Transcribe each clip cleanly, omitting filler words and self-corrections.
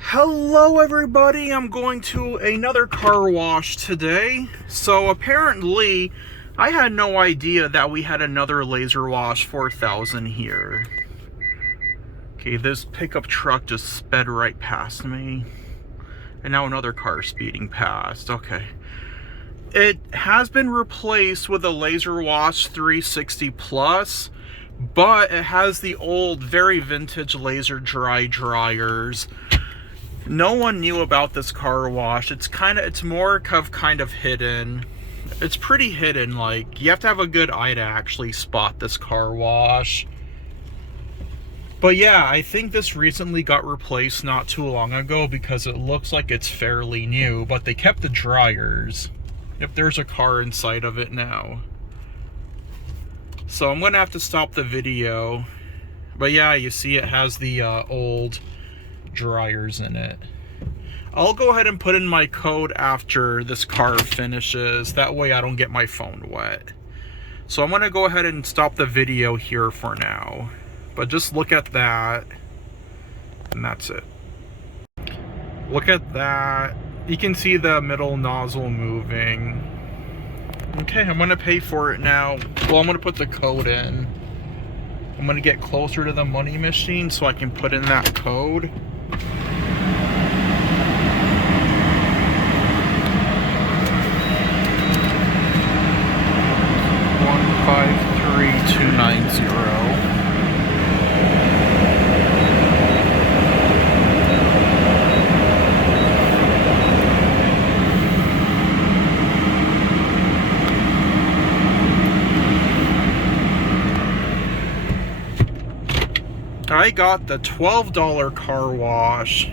Hello everybody, I'm going to another car wash today. So apparently, I had no idea that we had another LaserWash 4000 here. Okay, this pickup truck just sped right past me. And now another car speeding past, okay. It has been replaced with a LaserWash 360 Plus, but it has the old, very vintage laser dry dryers. No one knew about this car wash. It's more of kind of hidden. It's pretty hidden, like you have to have a good eye to actually spot this car wash. But yeah, I think this recently got replaced not too long ago because it looks like it's fairly new, but they kept the dryers. Yep, there's a car inside of it now. So I'm gonna have to stop the video. But yeah, you see it has the old dryers in it. I'll go ahead and put in my code after this car finishes. That way I don't get my phone wet. So I'm going to go ahead and stop the video here for now. But just look at that. And that's it. Look at that. You can see the middle nozzle moving. Okay, I'm going to pay for it now. Well, I'm going to put the code in. I'm going to get closer to the money machine so I can put in that code. 53290. I got the $12 car wash.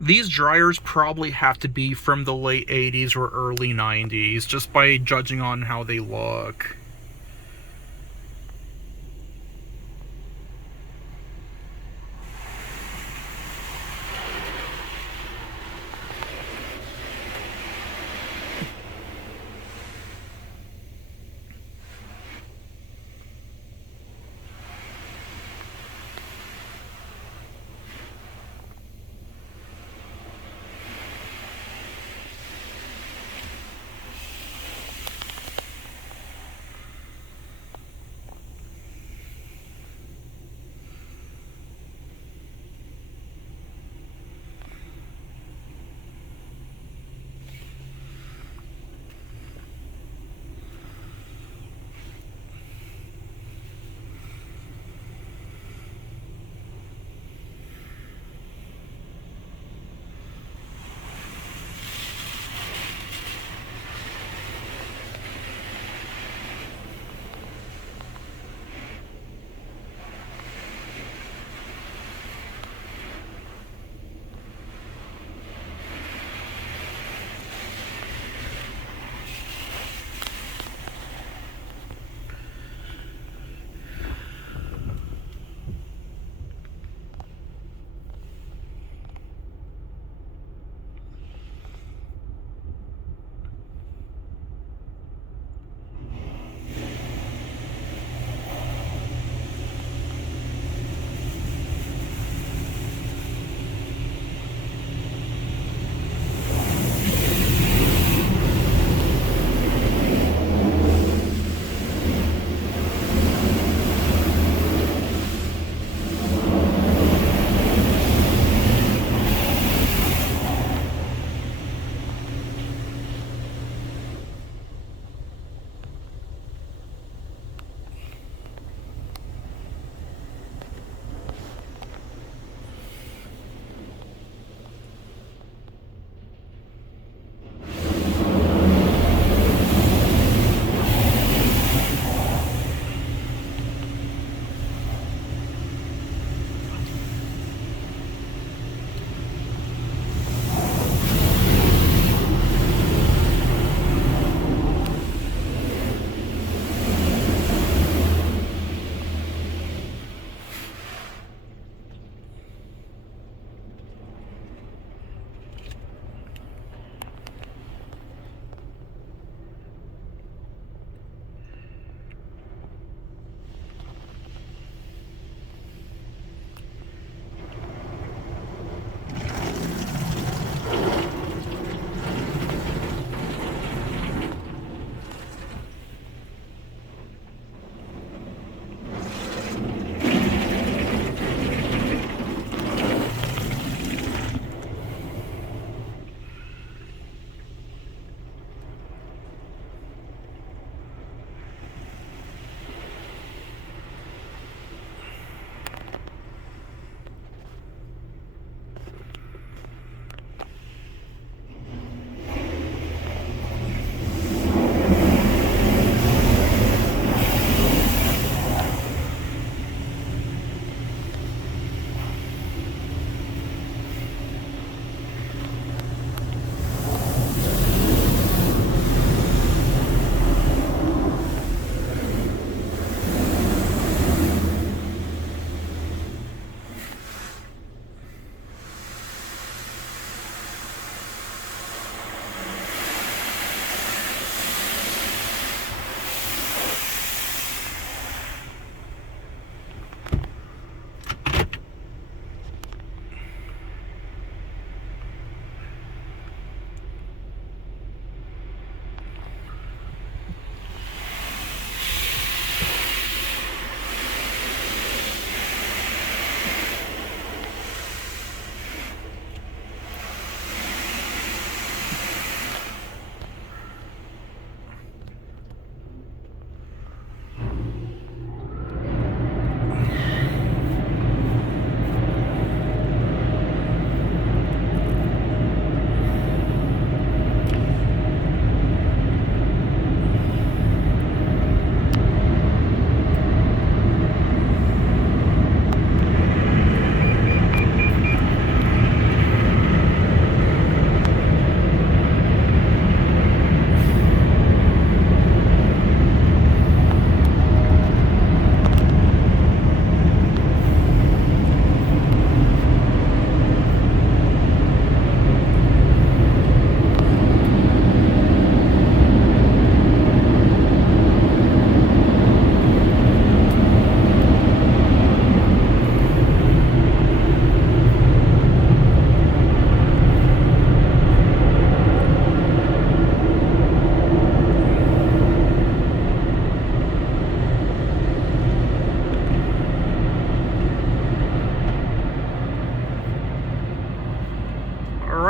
These dryers probably have to be from the late 80s or early 90s, just by judging on how they look.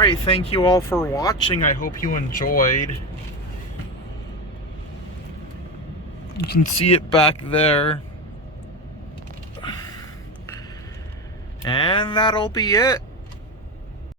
Alright, thank you all for watching. I hope you enjoyed. You can see it back there. And that'll be it.